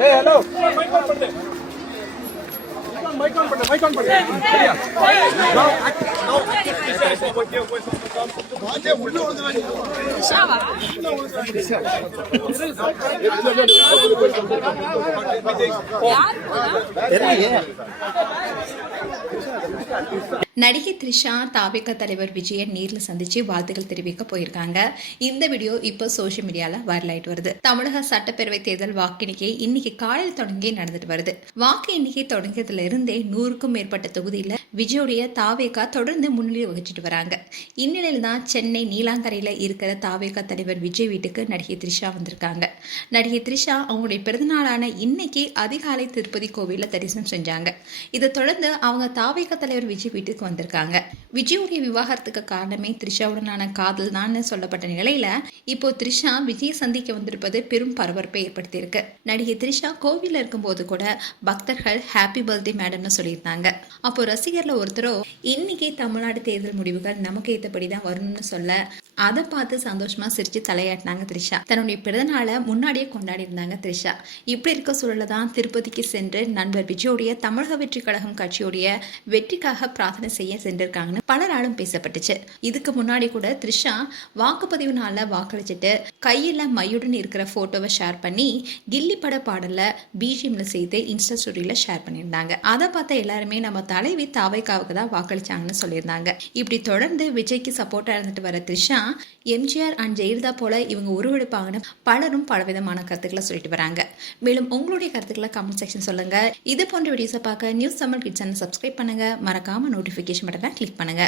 Hello mic on பண்ணு mic on பண்ணு சரியா நடிகை த்ரிஷா தாவேகா தலைவர் விஜயை நேர்ல சந்திச்சு வாழ்த்துக்கள் தெரிவிக்க போயிருக்காங்க. இந்த வீடியோ இப்போ சோசியல் மீடியால வைரல் ஆயிட்டு வருது. தமிழக சட்டப்பேரவை தேர்தல் வாக்கு எண்ணிக்கை இன்னைக்கு காலையில் தொடங்கி நடந்துட்டு வருது. வாக்கு எண்ணிக்கை தொடங்கியதுல இருந்தே 100க்கும் மேற்பட்ட தொகுதியில விஜயோடைய தாவேகா தொடர்ந்து முன்னிலை வகிச்சிட்டு வராங்க. இந்நிலையில தான் சென்னை நீலாங்கரையில இருக்கிற தாவேகா தலைவர் விஜய் வீட்டுக்கு நடிகை த்ரிஷா வந்திருக்காங்க. நடிகை த்ரிஷா அவங்களுடைய பிறந்தநாளான இன்னைக்கு அதிகாலை திருப்பதி கோவில்ல தரிசனம் செஞ்சாங்க. இதை தொடர்ந்து அவங்க தாவேகா தலைவர் விஜய் வீட்டுக்கு வந்திருக்காங்க. விஜயோடைய விவாகரத்துக்கு காரணமே த்ரிஷாவுடனான காதல் தான் சொல்லப்பட்ட நிலையில இப்போ த்ரிஷா விஜய் சந்திக்க வந்திருப்பது பெரும் பரபரப்பை ஏற்படுத்தியிருக்கு. நடிகை த்ரிஷா கோவில்ல இருக்கும்போது கூட பக்தர்கள் ஹாப்பி பர்த்டே மேடம்னு சொல்லியிருந்தாங்க. அப்போ ரசிகர்ல ஒருத்தரோ இன்னைக்கு தமிழ்நாடு தேர்தல் முடிவுகள் நமக்கு ஏற்றபடிதான் வரும்னு சொல்ல அதை பார்த்து சந்தோஷமா சிரிச்சு தலையாட்டினாங்க த்ரிஷா. தன்னுடைய பிறந்தநாளை முன்னாடியே கொண்டாடி இருந்தாங்க த்ரிஷா. இப்படி இருக்க சூழல தான் திருப்பதிக்கு சென்று நண்பர் விஜயோடைய தமிழக வெற்றி கழகம் கட்சியுடைய வெற்றிக்காக பிரார்த்தனை செய்ய சென்றிருக்காங்கன்னு பலராலும் பேசப்பட்டுச்சு. இதுக்கு முன்னாடி கூட த்ரிஷா வாக்குப்பதிவு நாள்ல வாக்களிச்சுட்டு கையில மையுடன் இருக்கிற போட்டோவை ஷேர் பண்ணி கில்லி பட பாடல பிஜிஎம்ல செய்து இன்ஸ்டா ஸ்டோரியில ஷேர் பண்ணியிருந்தாங்க. அதை பார்த்த எல்லாருமே நம்ம தலைவி தாவேகாவுக்கு தான் வாக்களிச்சாங்கன்னு சொல்லியிருந்தாங்க. இப்படி தொடர்ந்து விஜய்க்கு சப்போர்ட்டா இருந்துட்டு வர த்ரிஷா எம்ஜிஆர் அண்ட் ஜெயலலிதா போல இவங்க உருவெடுப்பாங்கன்னு பலரும் பலவிதமான கருத்துக்களை சொல்லிட்டு வராங்க. மேலும் உங்களுடைய கருத்துக்களை கமெண்ட் செக்ஷன் சொல்லுங்க. இது போன்ற வீடியோஸை பார்க்க news Tamil kids channel subscribe பண்ணுங்க. மறக்காம நோட்டிபிகேஷன் பட்டனை கிளிக் பண்ணுங்க.